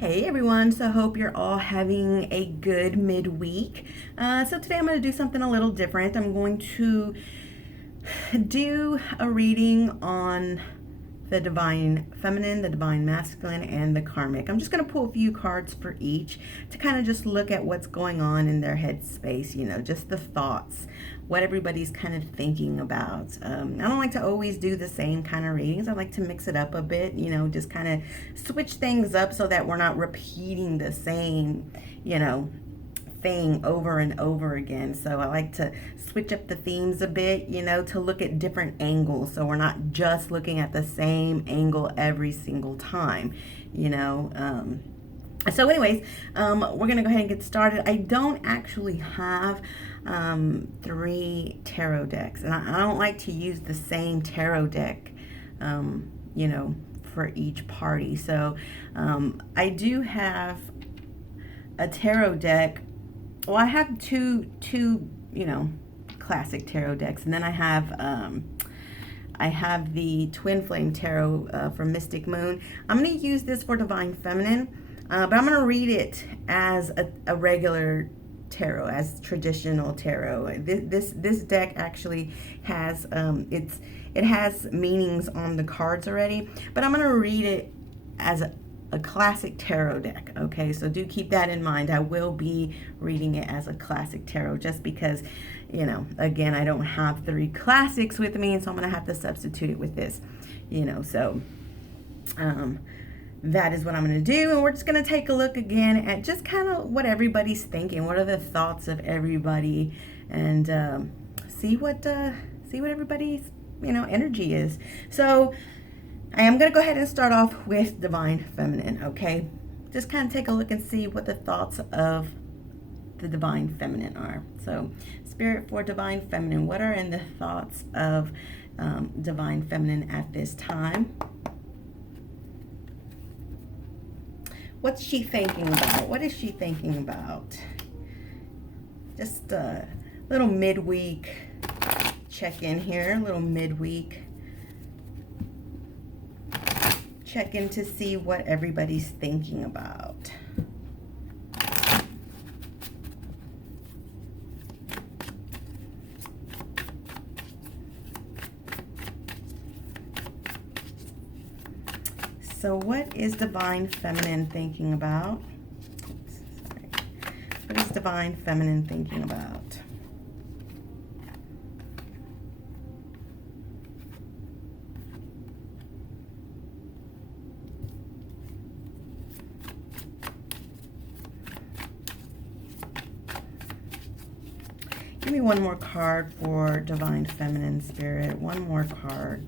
Hey everyone, so hope you're all having a good midweek. So today I'm going to do something a little different. I'm going to do a reading on the divine feminine, the divine masculine, and the karmic. I'm just going to pull a few cards for each to kind of just look at what's going on in their head space, just the thoughts, what everybody's kind of thinking about. I don't like to always do the same kind of readings. I like to mix it up a bit, just kind of switch things up so that we're not repeating the same, thing over and over again. So I like to switch up the themes a bit, to look at different angles. So we're not just looking at the same angle every single time, So anyways, we're going to go ahead and get started. I don't actually have 3 tarot decks, and I don't like to use the same tarot deck, for each party. So I do have a tarot deck. Well, I have two, classic tarot decks, and then I have the Twin Flame Tarot from Mystic Moon. I'm going to use this for Divine Feminine, but I'm going to read it as a regular tarot, as traditional tarot. This deck actually has it has meanings on the cards already, but I'm going to read it as a classic tarot deck. Okay, so do keep that in mind. I will be reading it as a classic tarot just because, again, I don't have 3 classics with me, and so I'm going to have to substitute it with this, so that is what I'm going to do. And we're just going to take a look again at just kind of what everybody's thinking. What are the thoughts of everybody, and see what everybody's, energy is. So I am going to go ahead and start off with Divine Feminine, okay? Just kind of take a look and see what the thoughts of the Divine Feminine are. So, Spirit for Divine Feminine, what are in the thoughts of Divine Feminine at this time? What's she thinking about? What is she thinking about? Just a little midweek check-in here, a little midweek check in to see what everybody's thinking about. So what is Divine Feminine thinking about? Oops, sorry. What is Divine Feminine thinking about? Give me one more card for Divine Feminine, Spirit. One more card.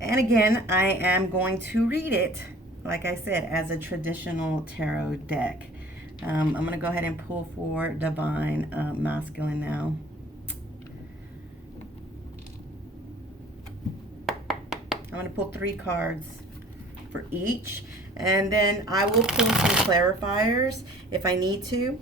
And again, I am going to read it, like I said, as a traditional tarot deck. I'm going to go ahead and pull for Divine Masculine now. I'm going to pull 3 cards for each, and then I will pull some clarifiers if I need to.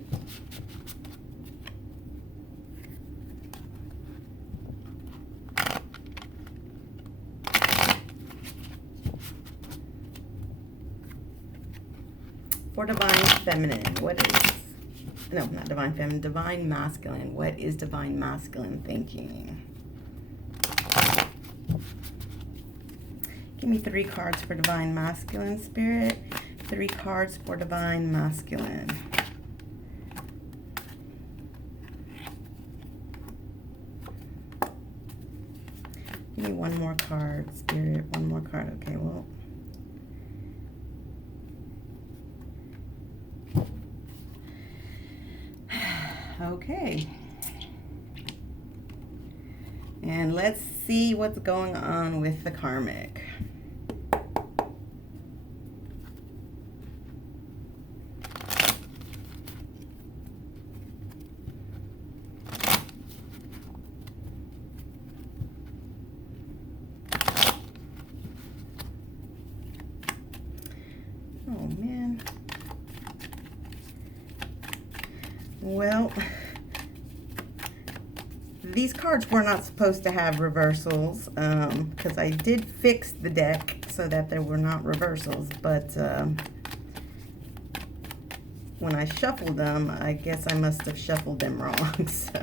For Divine Feminine, what is, no, not Divine Feminine, Divine Masculine. What is Divine Masculine thinking? Give me 3 cards for Divine Masculine, Spirit. 3 cards for Divine Masculine. Give me one more card, Spirit. One more card. Okay, well. Okay. And let's see what's going on with the karmic. Oh man. Well, these cards were not supposed to have reversals, because I did fix the deck so that there were not reversals, but when I shuffled them, I guess I must have shuffled them wrong. So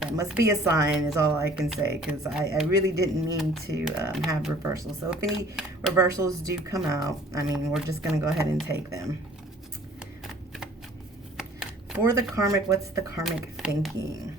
that must be a sign, is all I can say, because I really didn't mean to have reversals. So if any reversals do come out, I mean, we're just going to go ahead and take them. For the karmic, what's the karmic thinking?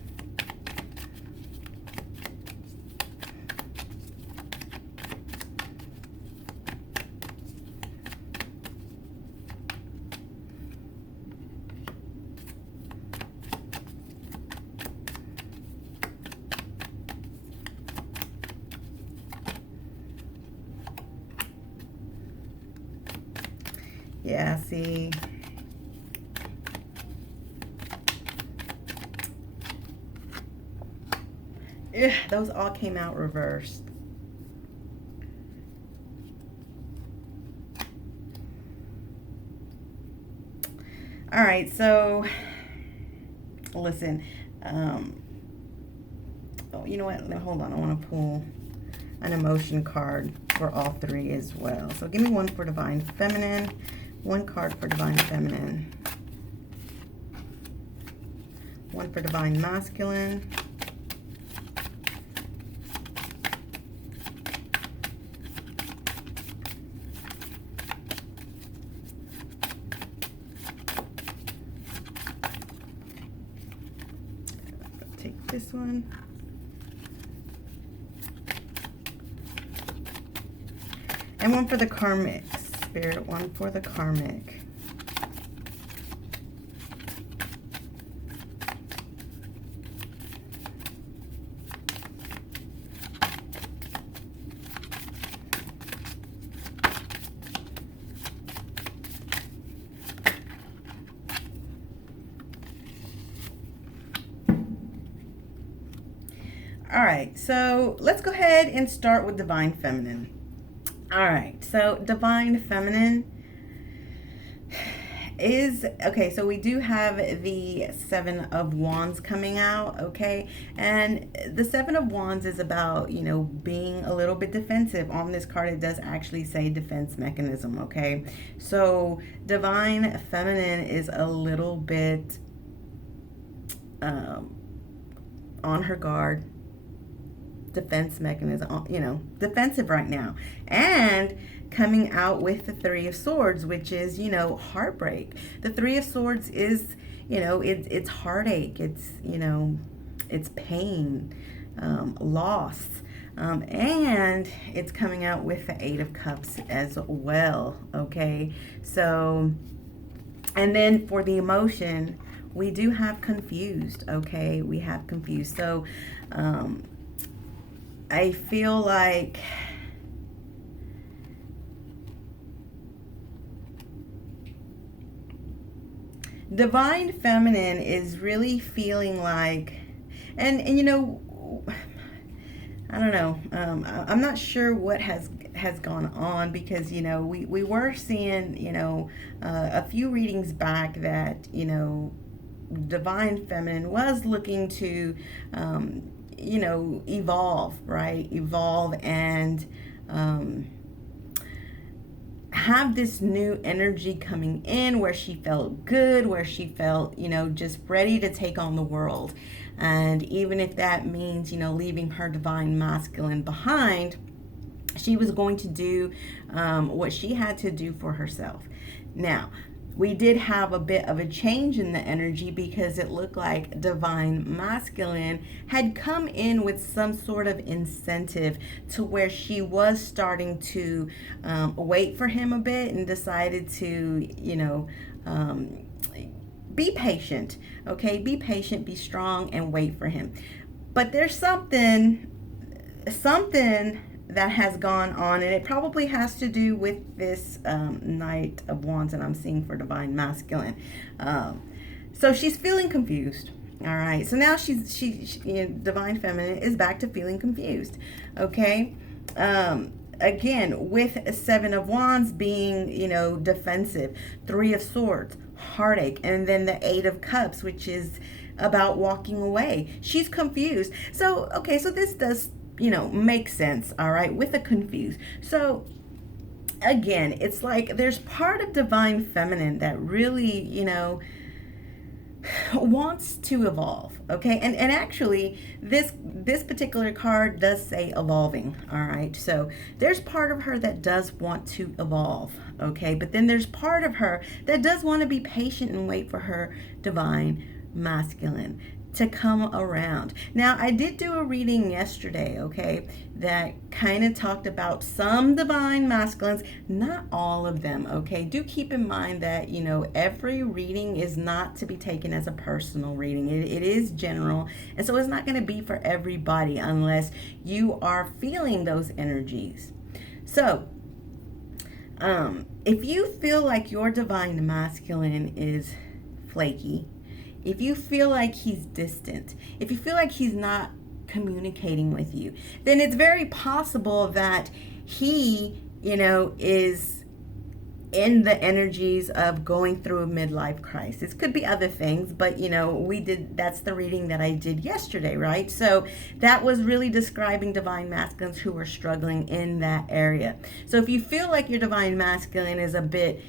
Yeah, see. Ugh, those all came out reversed. All right, so listen. Oh, you know what? Hold on. I want to pull an emotion card for all three as well. So give me one for Divine Feminine, one card for Divine Feminine, one for Divine Masculine, take this one, and one for the karmic. Spirit, one for the karmic. All right, so let's go ahead and start with Divine Feminine. All right, so Divine Feminine is, okay, so we do have the Seven of Wands coming out, okay? And the Seven of Wands is about, you know, being a little bit defensive. On this card, it does actually say defense mechanism, okay? So Divine Feminine is a little bit on her guard, defense mechanism, you know, defensive right now, and coming out with the Three of Swords, which is, you know, heartbreak. The Three of Swords is, you know, it's heartache, it's, you know, it's pain, loss, and it's coming out with the Eight of Cups as well, okay? So, and then for the emotion, we do have confused, okay? We have confused. So, I feel like Divine Feminine is really feeling like, and you know, I don't know, I'm not sure what has gone on, because, you know, we were seeing, you know, a few readings back that, you know, Divine Feminine was looking to, you know, evolve, right? Evolve and have this new energy coming in where she felt good, where she felt, you know, just ready to take on the world. And even if that means, you know, leaving her Divine Masculine behind, she was going to do what she had to do for herself. Now, we did have a bit of a change in the energy, because it looked like Divine Masculine had come in with some sort of incentive to where she was starting to wait for him a bit, and decided to, you know, be patient, okay? Be patient, be strong, and wait for him. But there's something that has gone on, and it probably has to do with this Knight of Wands that I'm seeing for Divine Masculine. So she's feeling confused. All right, so now she you know, Divine Feminine is back to feeling confused. Okay, again, with Seven of Wands being, defensive, Three of Swords, heartache, and then the Eight of Cups, which is about walking away. She's confused. So, okay, so this does, make sense, all right, with the confused. So, again, it's like there's part of divine feminine that really, wants to evolve. Okay, and actually this particular card does say evolving. All right, so there's part of her that does want to evolve. Okay, but then there's part of her that does want to be patient and wait for her divine masculine to come around. Now, I did do a reading yesterday, okay, that kind of talked about some divine masculines, not all of them, okay? Do keep in mind that, every reading is not to be taken as a personal reading. It is general, and so it's not going to be for everybody unless you are feeling those energies. So, if you feel like your divine masculine is flaky, if you feel like he's distant, if you feel like he's not communicating with you, then it's very possible that he, is in the energies of going through a midlife crisis. Could be other things, but that's the reading that I did yesterday, right? So that was really describing divine masculines who are struggling in that area. So if you feel like your divine masculine is a bit,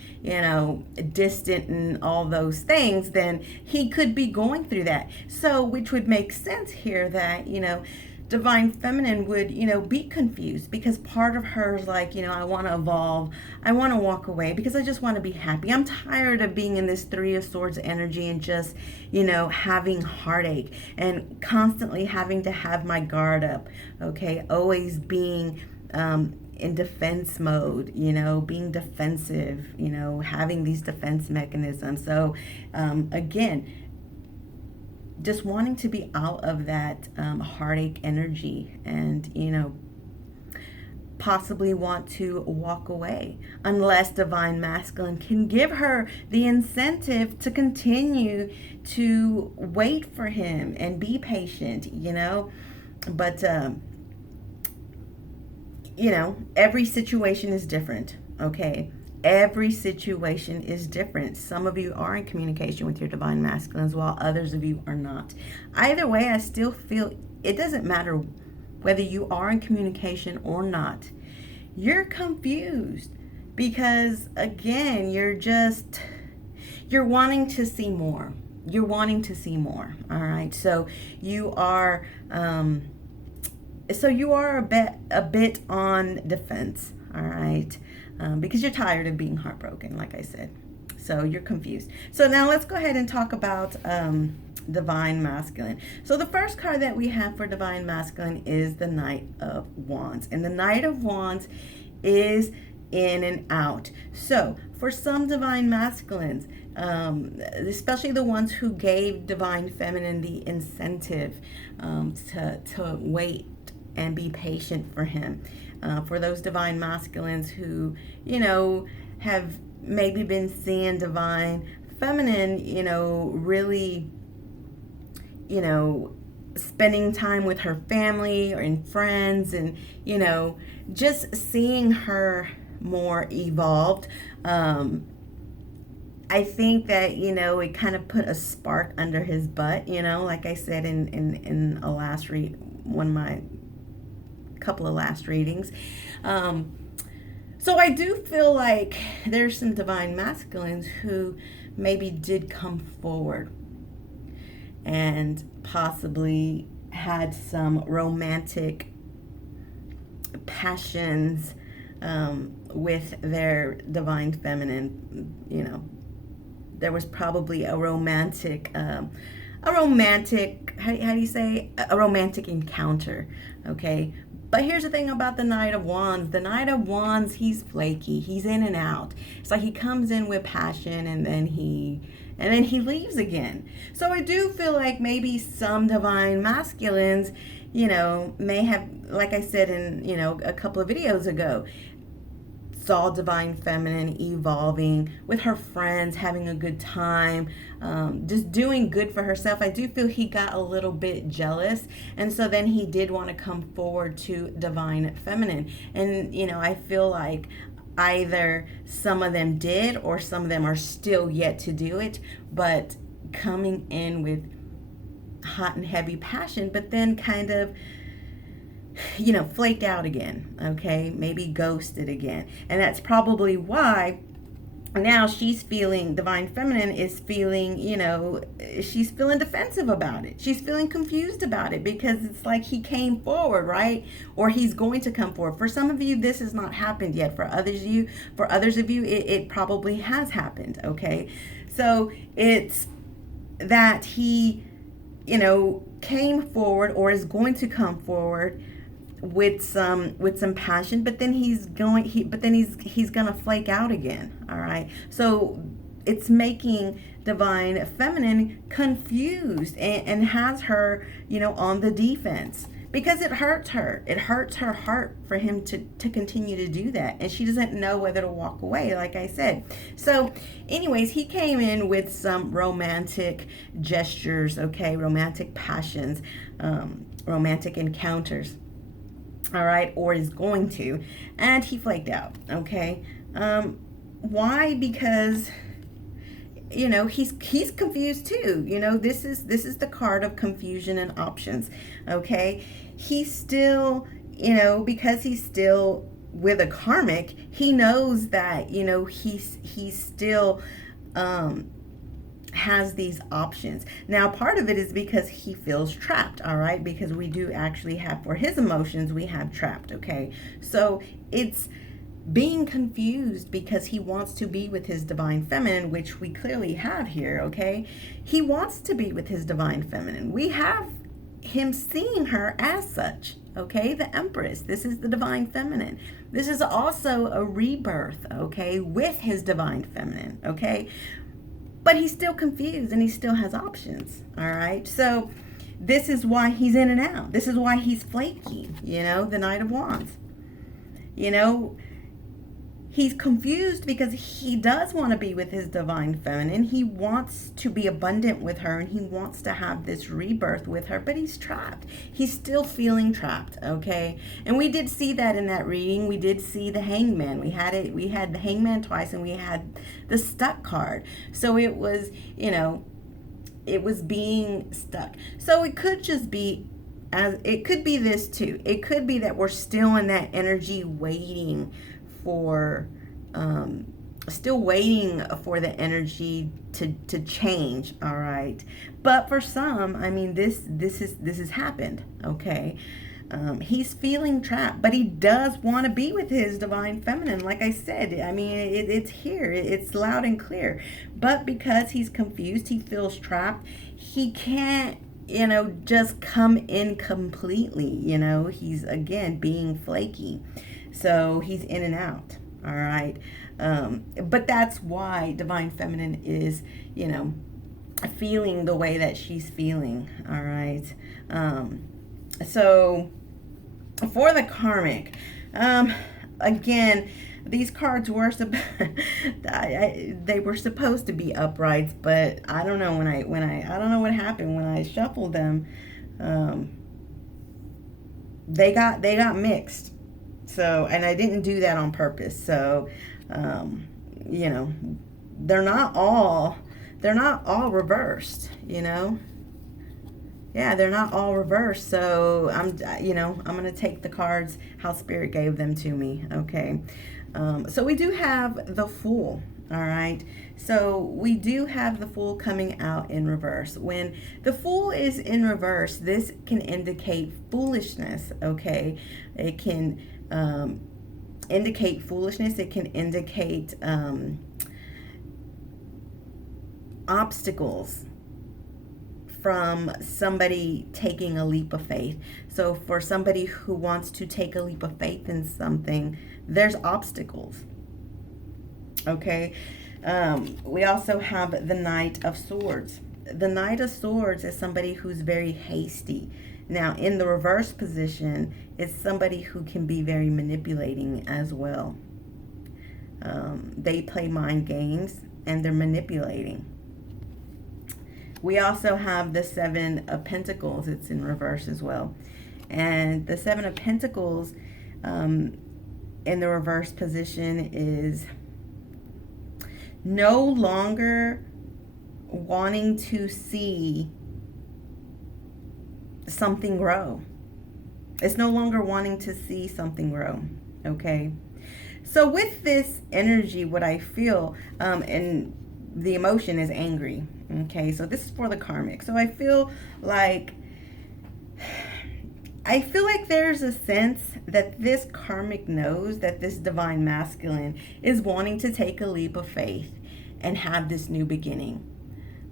distant and all those things, then he could be going through that. So which would make sense here that, divine feminine would, be confused because part of her is like, I want to evolve. I want to walk away because I just want to be happy. I'm tired of being in this Three of Swords energy and just, having heartache and constantly having to have my guard up. Okay. Always being, in defense mode, being defensive, having these defense mechanisms. So, again, just wanting to be out of that heartache energy and, possibly want to walk away unless divine masculine can give her the incentive to continue to wait for him and be patient, But, every situation is different, okay? Every situation is different. Some of you are in communication with your divine masculines while others of you are not. Either way, I still feel it doesn't matter whether you are in communication or not. You're confused because, again, you're wanting to see more. You're wanting to see more, all right? So you are a bit on defense, all right? Because you're tired of being heartbroken, like I said. So you're confused. So now let's go ahead and talk about divine masculine. So the first card that we have for divine masculine is the Knight of Wands. And the Knight of Wands is in and out. So for some divine masculines, especially the ones who gave divine feminine the incentive to wait and be patient for him. For those divine masculines who, have maybe been seeing divine feminine, really, spending time with her family or in friends and, just seeing her more evolved. I think that, it kind of put a spark under his butt, like I said in a last couple of last readings. So I do feel like there's some divine masculines who maybe did come forward and possibly had some romantic passions with their divine feminine. There was probably a romantic how do you say, a romantic encounter, okay? But here's the thing about the Knight of Wands. The Knight of Wands, he's flaky. He's in and out. It's like he comes in with passion and then he leaves again. So I do feel like maybe some divine masculines, may have, like I said in, a couple of videos ago, saw divine feminine evolving with her friends, having a good time, just doing good for herself. I do feel he got a little bit jealous, and so then he did want to come forward to divine feminine. And I feel like either some of them did or some of them are still yet to do it, but coming in with hot and heavy passion, but then kind of flaked out again, okay? Maybe ghosted again. And that's probably why now she's feeling, divine feminine is feeling, she's feeling defensive about it. She's feeling confused about it because it's like he came forward, right? Or he's going to come forward. For some of you, this has not happened yet. For others of you, it probably has happened, okay? So it's that he, came forward or is going to come forward with some passion, but then he's gonna flake out again. All right, so it's making divine feminine confused and has her on the defense, because it hurts her heart for him to continue to do that, and she doesn't know whether to walk away, like I said. So anyways, he came in with some romantic gestures, okay, romantic passions, romantic encounters, all right, or is going to, and he flaked out, okay. Why? Because he's confused too. This is the card of confusion and options, okay. He's still, because he's still with a karmic, he knows that he's still has these options. Now, part of it is because he feels trapped, all right, because we do actually have, for his emotions, we have trapped, okay. So it's being confused because he wants to be with his divine feminine, which we clearly have here, okay. He wants to be with his divine feminine. We have him seeing her as such, okay, the Empress. This is the divine feminine. This is also a rebirth, okay, with his divine feminine, okay. But he's still confused and he still has options, all right. So this is why he's in and out. This is why he's flaky, the Knight of Wands. He's confused because he does want to be with his divine feminine. He wants to be abundant with her, and he wants to have this rebirth with her, but he's trapped. He's still feeling trapped, okay? And we did see that in that reading. We did see the Hangman. We had the Hangman twice, and we had the Stuck card. So it was, it was being stuck. So it could just be, it could be this too. It could be that we're still in that energy waiting for still waiting for the energy to change, all right. But for some, I mean, this has happened, okay. He's feeling trapped, but he does want to be with his divine feminine. Like I said, I mean, it's here, it's loud and clear. But because he's confused, he feels trapped. He can't, just come in completely. He's again being flaky, so he's in and out. All right. But that's why divine feminine is, feeling the way that she's feeling. All right. So for the karmic, again, these cards were they were supposed to be uprights, but I don't know I don't know what happened when I shuffled them. They got mixed. So, and I didn't do that on purpose. So, they're not all reversed, Yeah, they're not all reversed. So I'm going to take the cards how Spirit gave them to me. Okay. So we do have the Fool. All right. So we do have the Fool coming out in reverse. When the Fool is in reverse, this can indicate foolishness. Okay. It can indicate foolishness. It can indicate obstacles from somebody taking a leap of faith. So for somebody who wants to take a leap of faith in something, there's obstacles. Okay. We also have the Knight of Swords. The Knight of Swords is somebody who's very hasty. Now, in the reverse position, it's somebody who can be very manipulating as well. They play mind games and they're manipulating. We also have the Seven of Pentacles. It's in reverse as well. And the Seven of Pentacles in the reverse position is no longer wanting to see something grow. It's no longer wanting to see something grow. Okay. So with this energy, what I feel, and the emotion is angry. Okay. So this is for the karmic. So I feel like there's a sense that this karmic knows that this divine masculine is wanting to take a leap of faith and have this new beginning.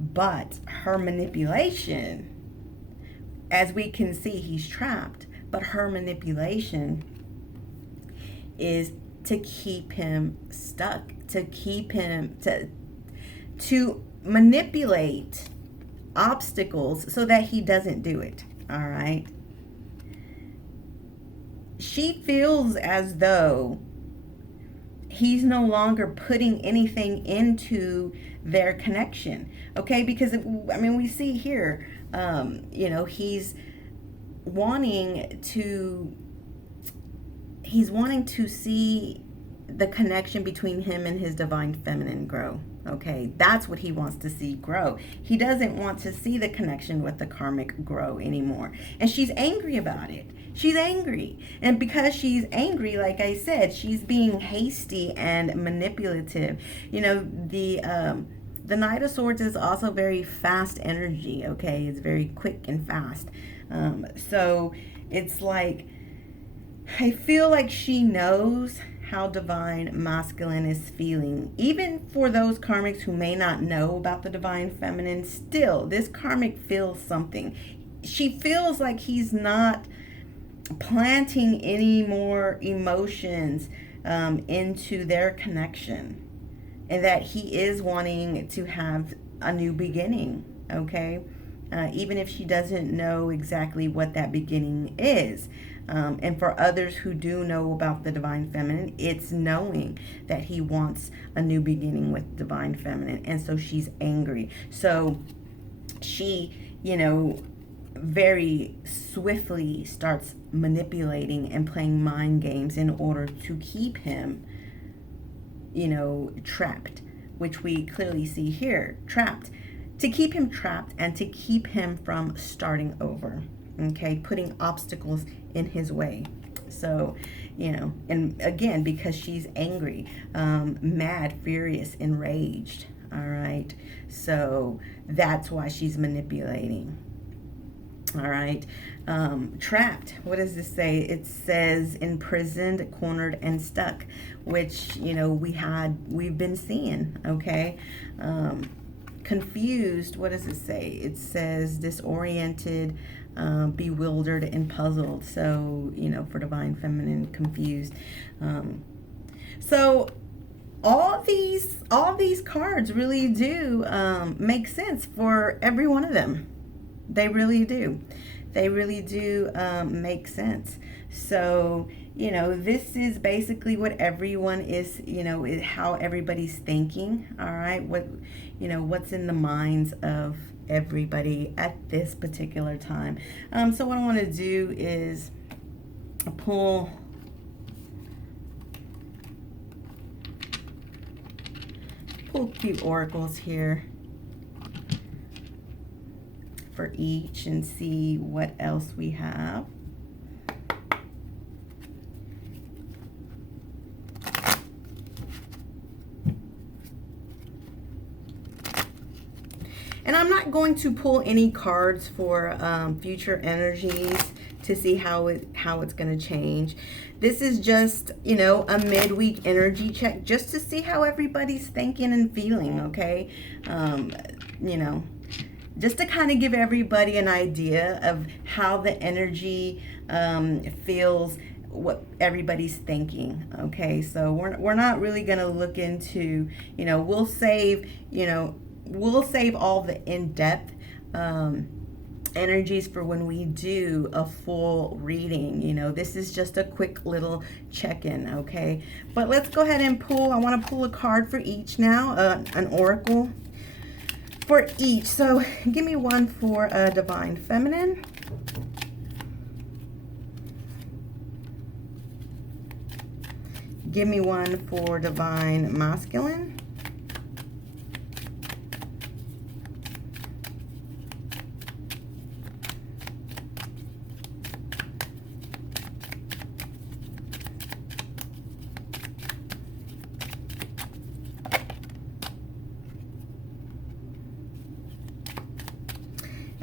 But her manipulation, as we can see, he's trapped, but her manipulation is to keep him stuck, to keep him, to manipulate obstacles so that he doesn't do it. All right. She feels as though he's no longer putting anything into their connection. Okay, because I mean, we see here, he's wanting to see the connection between him and his divine feminine grow. Okay, that's what he wants to see grow. He doesn't want to see the connection with the karmic grow anymore. And she's angry about it. She's angry. And because she's angry, like I said, she's being hasty and manipulative. The Knight of Swords is also very fast energy, okay? It's very quick and fast. So it's like, I feel like she knows how divine masculine is feeling. Even for those karmics who may not know about the divine feminine, still, this karmic feels something. She feels like he's not planting any more emotions into their connection, and that he is wanting to have a new beginning, okay? Even if she doesn't know exactly what that beginning is. And for others who do know about the divine feminine, it's knowing that he wants a new beginning with divine feminine. And so she's angry. So she, very swiftly starts manipulating and playing mind games in order to keep him, trapped, which we clearly see here, trapped. To keep him trapped and to keep him from starting over, okay, putting obstacles in his way. So, and again, because she's angry, mad, furious, enraged, all right? So that's why she's manipulating, all right? Trapped, what does this say? It says imprisoned, cornered, and stuck, which, we've been seeing, okay? Confused, what does it say? It says disoriented, bewildered, and puzzled. So, for divine feminine, confused. So all these cards really do make sense for every one of them. They really do. They really do make sense. So, this is basically what everyone is, how everybody's thinking, all right? What's in the minds of everybody at this particular time. So what I want to do is pull a few oracles here for each and see what else we have. And I'm not going to pull any cards for future energies to see how it's going to change. This is just, a midweek energy check just to see how everybody's thinking and feeling, okay? Just to kind of give everybody an idea of how the energy feels, what everybody's thinking, okay? So we're not really going to look into, we'll save all the in-depth energies for when we do a full reading. You know, this is just a quick little check-in, okay? But let's go ahead and pull. I want to pull a card for each now, an oracle for each. So give me one for Divine Feminine. Give me one for Divine Masculine.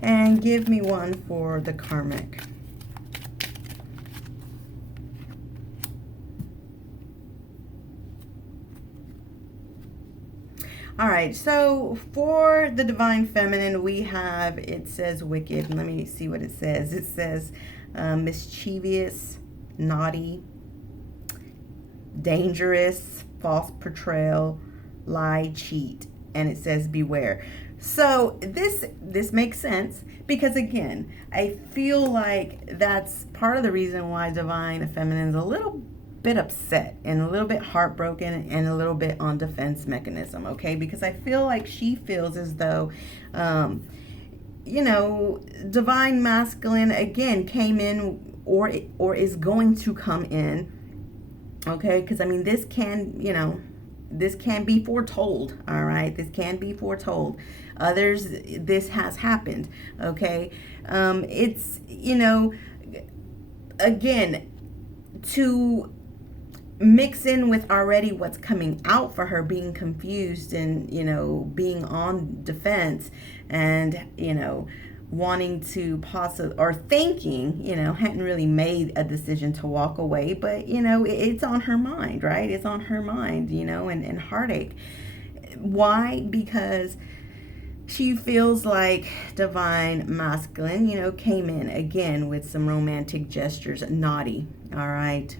And give me one for the Karmic. All right, so for the Divine Feminine, we have, it says wicked. Let me see what it says. It says mischievous, naughty, dangerous, false portrayal, lie, cheat, and it says beware. So this makes sense because, again, I feel like that's part of the reason why Divine Feminine is a little bit upset and a little bit heartbroken and a little bit on defense mechanism, okay? Because I feel like she feels as though, you know, Divine Masculine, again, came in or is going to come in, okay? Because, I mean, this can, you know, this can be foretold, all right? This can be foretold. Others, this has happened, okay? It's, you know, again, to mix in with already what's coming out for her, being confused and, you know, being on defense and, you know, wanting to possibly, or thinking, you know, hadn't really made a decision to walk away, but, you know, it's on her mind, right? It's on her mind, you know, and heartache. Why? Because she feels like Divine Masculine, you know, came in again with some romantic gestures, naughty, all right?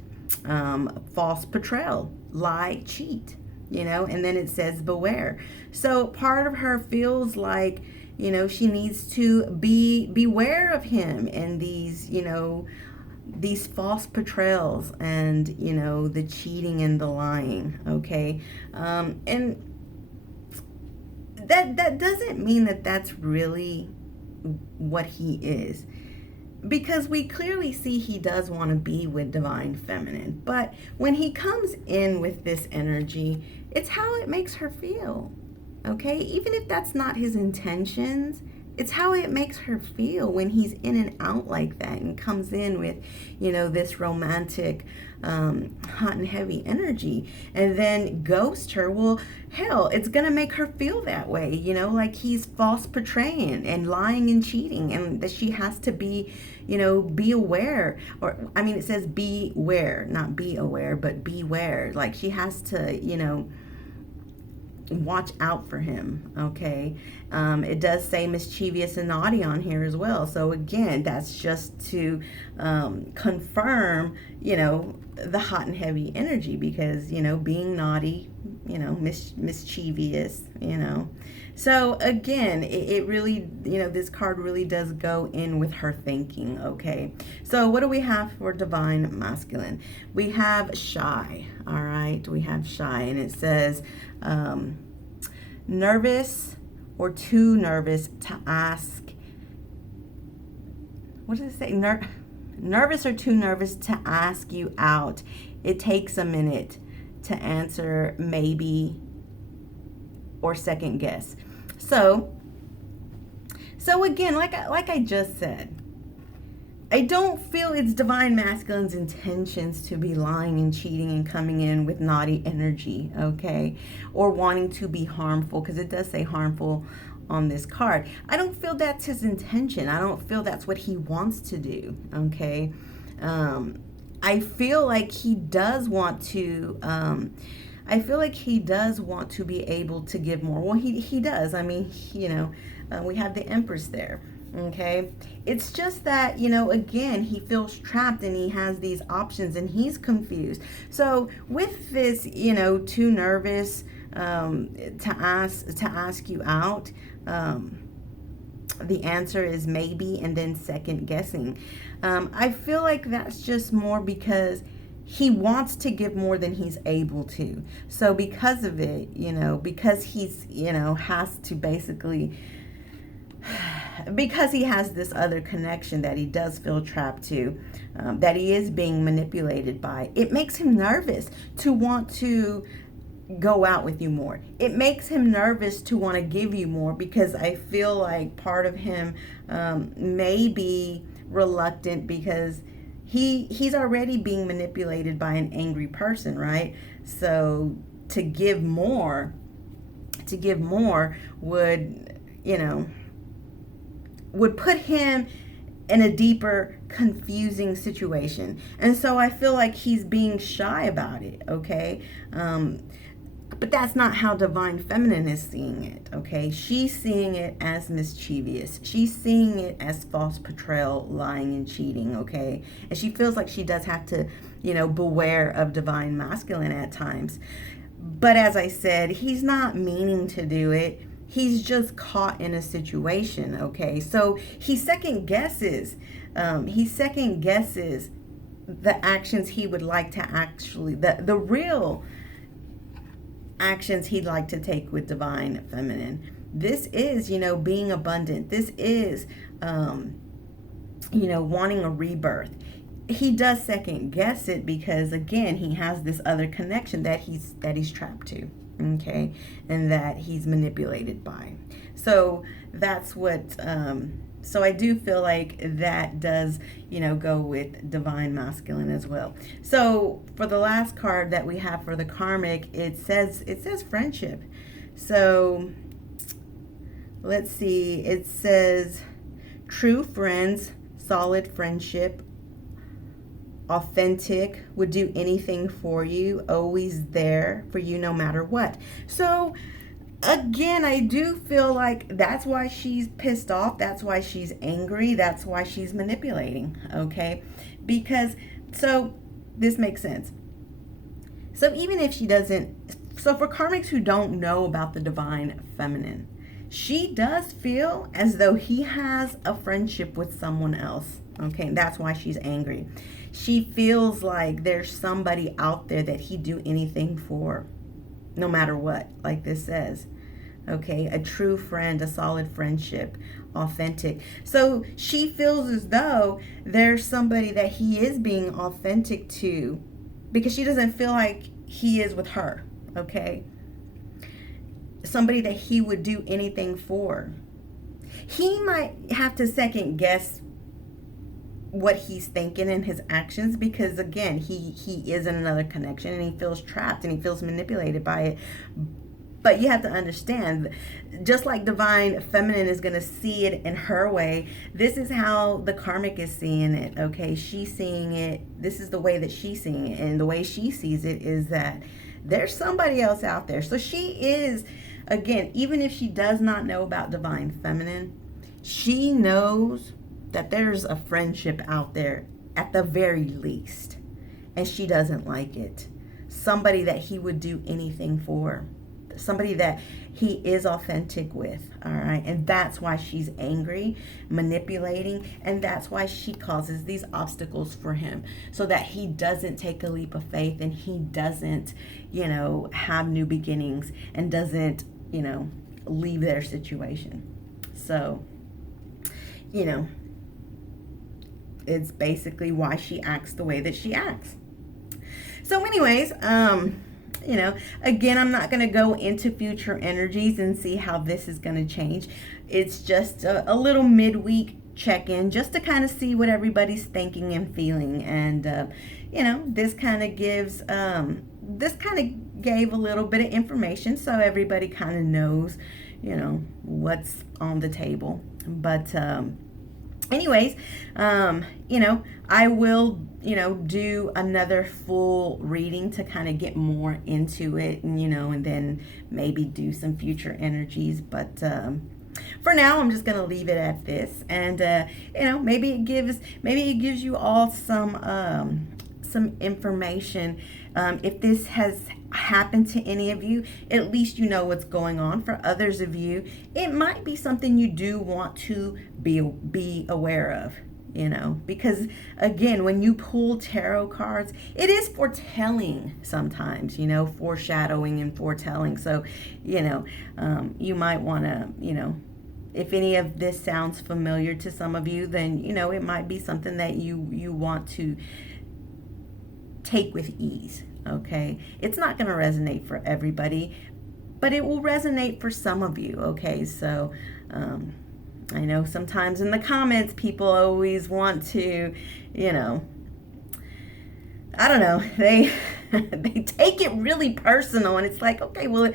False portrayal, lie, cheat, you know, and then it says beware. So part of her feels like, you know, she needs to beware of him and these, you know, these false portrayals and, you know, the cheating and the lying, okay? And that doesn't mean that that's really what he is. Because we clearly see he does want to be with Divine Feminine. But when he comes in with this energy, it's how it makes her feel. Okay? Even if that's not his intentions, it's how it makes her feel when he's in and out like that and comes in with, you know, this romantic, hot and heavy energy and then ghost her. Well, hell, it's going to make her feel that way, you know, like he's false portraying and lying and cheating, and that she has to be, you know, be aware. Or, I mean, it says beware, not be aware, but beware. Like she has to, you know, watch out for him, okay? It does say mischievous and naughty on here as well. So again, that's just to confirm, you know, the hot and heavy energy, because, you know, being naughty, you know, mischievous, you know. So again, it really, you know, this card really does go in with her thinking, okay? So what do we have for Divine Masculine? We have shy, all right? We have shy, and it says nervous or too nervous to ask. What does it say? Nervous or too nervous to ask you out. It takes a minute to answer, maybe, or second guess. So again, like I just said, I don't feel it's Divine Masculine's intentions to be lying and cheating and coming in with naughty energy, okay? Or wanting to be harmful, because it does say harmful on this card. I don't feel that's his intention. I don't feel that's what he wants to do, okay? I feel like he does want to, be able to give more. Well, he does. I mean, you know, we have the Empress there. Okay, it's just that, you know, again, he feels trapped and he has these options and he's confused. So with this, you know, too nervous to ask you out, the answer is maybe, and then second guessing. I feel like that's just more because he wants to give more than he's able to. So because of it, because he's, has to basically, because he has this other connection that he does feel trapped to, that he is being manipulated by, it makes him nervous to want to go out with you more. It makes him nervous to want to give you more, because I feel like part of him may be reluctant because he's already being manipulated by an angry person, right? So to give more would, would put him in a deeper, confusing situation. And so I feel like he's being shy about it, okay? But that's not how Divine Feminine is seeing it, okay? She's seeing it as mischievous. She's seeing it as false portrayal, lying and cheating, okay? And she feels like she does have to, beware of Divine Masculine at times. But as I said, he's not meaning to do it. He's just caught in a situation, okay? So he second guesses. The actions he would like to actually, the real actions he'd like to take with Divine Feminine. This is, being abundant. This is, wanting a rebirth. He does second guess it because, again, he has this other connection that he's trapped to, okay, and that he's manipulated by. So that's what. So I do feel like that does, go with Divine Masculine as well. So for the last card that we have for the Karmic, it says friendship. So let's see. It says true friends, solid friendship, authentic, would do anything for you, always there for you no matter what. So again, I do feel like that's why she's pissed off. That's why she's angry. That's why she's manipulating, okay? Because, so this makes sense. So even if she doesn't, so for Karmics who don't know about the Divine Feminine, she does feel as though he has a friendship with someone else, okay? That's why she's angry. She feels like there's somebody out there that he'd do anything for, no matter what, like this says. Okay, a true friend, a solid friendship, authentic. So she feels as though there's somebody that he is being authentic to, because she doesn't feel like he is with her, okay? Somebody that he would do anything for. He might have to second guess what he's thinking and his actions, because again, he is in another connection and he feels trapped and he feels manipulated by it. But you have to understand, just like Divine Feminine is going to see it in her way, this is how the Karmic is seeing it, okay? She's seeing it, this is the way that she's seeing it, and the way she sees it is that there's somebody else out there. So she is, again, even if she does not know about Divine Feminine, she knows that there's a friendship out there at the very least, and she doesn't like it. Somebody that he would do anything for. Somebody that he is authentic with, all right? And that's why she's angry, manipulating, and that's why she causes these obstacles for him, so that he doesn't take a leap of faith and he doesn't, have new beginnings and doesn't, leave their situation. So, it's basically why she acts the way that she acts. So anyways, again, I'm not going to go into future energies and see how this is going to change. It's just a little midweek check-in just to kind of see what everybody's thinking and feeling. And, this kind of gave a little bit of information so everybody kind of knows, what's on the table. But, anyways, I will, do another full reading to kind of get more into it, and, and then maybe do some future energies. But for now, I'm just going to leave it at this. And, maybe it gives you all some information. If this has happen to any of you, at least you know what's going on. For others of you, it might be something you do want to be aware of, because again, when you pull tarot cards, it is foretelling sometimes, foreshadowing and foretelling. So, you might want to, if any of this sounds familiar to some of you, then, it might be something that you want to take with ease. Okay, it's not going to resonate for everybody, but it will resonate for some of you. Okay, so I know sometimes in the comments people always want to, I don't know, they they take it really personal, and it's like, okay, well,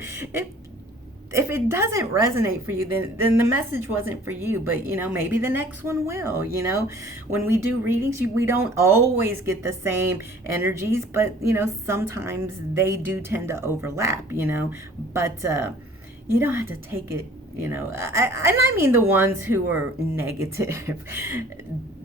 if it doesn't resonate for you, then the message wasn't for you. But maybe the next one will. When we do readings, we don't always get the same energies, but sometimes they do tend to overlap. But you don't have to take it. I mean the ones who are negative.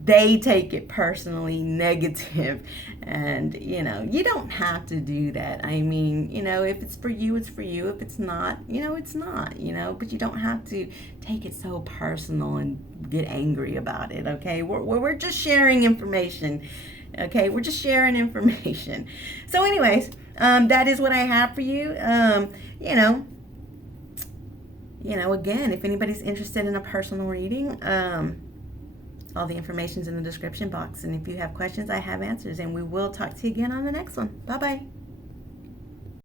They take it personally negative, and you don't have to do that. I mean, if it's for you, it's for you. If it's not, it's not. But you don't have to take it so personal and get angry about it. Okay, we're just sharing information. Okay, we're just sharing information. So anyways, that is what I have for you. Again, if anybody's interested in a personal reading, all the information's in the description box. And if you have questions, I have answers. And we will talk to you again on the next one. Bye-bye.